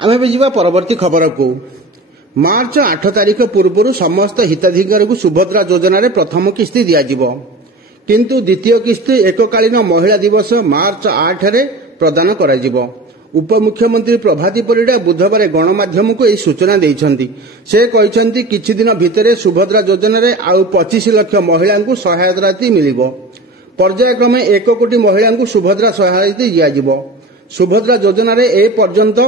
आम जा परवर्ती खबर को मार्च 8 तारिख पूर्व समस्त हिताधिकारी सुभद्रा योजना रे प्रथम किस्ती दिज्व किंतु द्वितीय किस्ती एककालीन महिला दिवस मार्च 8 रे प्रदान कर उपमुख्यमंत्री प्रभाती परिड़ा बुधवार गणमाध्यम को यह सूचना देइछंती। से कहते किछि दिन भितर सुभद्रा योजना रे आउ 25 लाख महिला को सहायता राशि मिलिबो। पर्यायक्रमे 1 कोटी महिला को सुभद्रा सहायता दिज्व। सुभद्रा योजना रे ए पर्यंत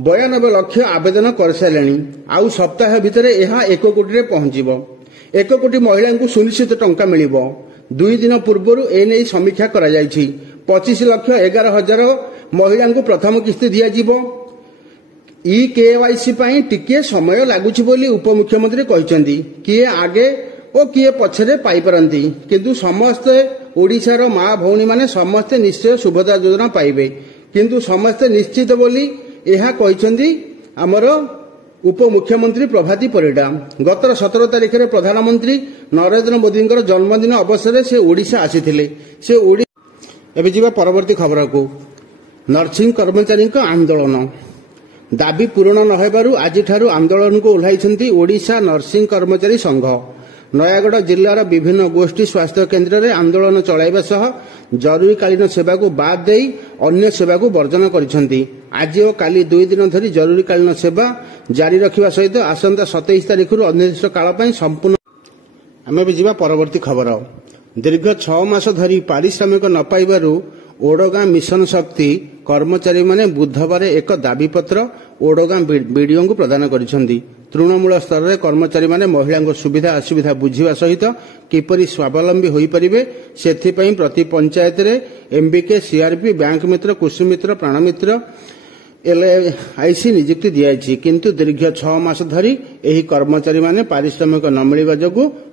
92 लाख आवेदन कर सारे आउ सप्ताह भितर यह 1 कोटी रे पहुंचीबो। 1 कोटी महिला को सुनिश्चित टंका मिलिबो। 2 दिन पूर्व एने समीक्षा करा जायछि। 25,11,000 महिला को प्रथम किस्ती दिज्व। केवाईसी पई टिके समय लागुछि बोली उपमुख्यमंत्री कहचंदी। किए आगे और किए पछरे पाई परंती किंतु समस्त ओडिशार माँ भौणी माने समस्त निश्चय सुभद्रा योजना पाइबे किंतु समस्त निश्चित बोली यह कहचंदी हमर उपमुख्यमंत्री प्रभाती परिड़ा। गत 17 तारिख रे प्रधानमंत्री नरेंद्र मोदी जन्मदिन अवसर से ओडिशा आसीथिले। से एबे जीवा परवर्ती खबर को नर्सिंग कर्मचारी आंदोलन दाबी पूरण न हेबारु आज आंदोलन को ओह्लाइछंती ओडिशा नर्सिंग कर्मचारी संघ। नयागढ़ जिलार विभिन्न गोष्ठी स्वास्थ्य केन्द्र में आंदोलन चलाइबा सह जरूरीकालीन सेवा को बाद दे अन्य सेवा को वर्जन करिसेंती। आज और काली 2 दिन धरी जरूरीकालीन सेवा जारी रखिबा सहित आसंता 27 तारिख अनिर्दिष्ट काल पई संपूर्ण। आमे बिजिबा परवर्ती खबर। दीर्घ 6 मास धरी पारिश्रमिक न पाइबारु ओडगां मिशन शक्ति कर्मचारी माने बुधवार एक दाबीपत्र ओडगां बीडीओ को प्रदान करिसेंती। तृणमूल स्तर में कर्मचारी माने महिला सुविधा असुविधा बुझिबा सहित किपरि स्वावलंबी होई परिबे सेथिपई प्रति पंचायत रे एमबीके सीआरपी बैंक मित्र कृषि मित्र प्राण मित्र एलआईसी नियुक्ति दियाछि किंतु दीर्घ 6 मास धरी एही कर्मचारी माने पारिश्रमिक न मिलिबा जोगु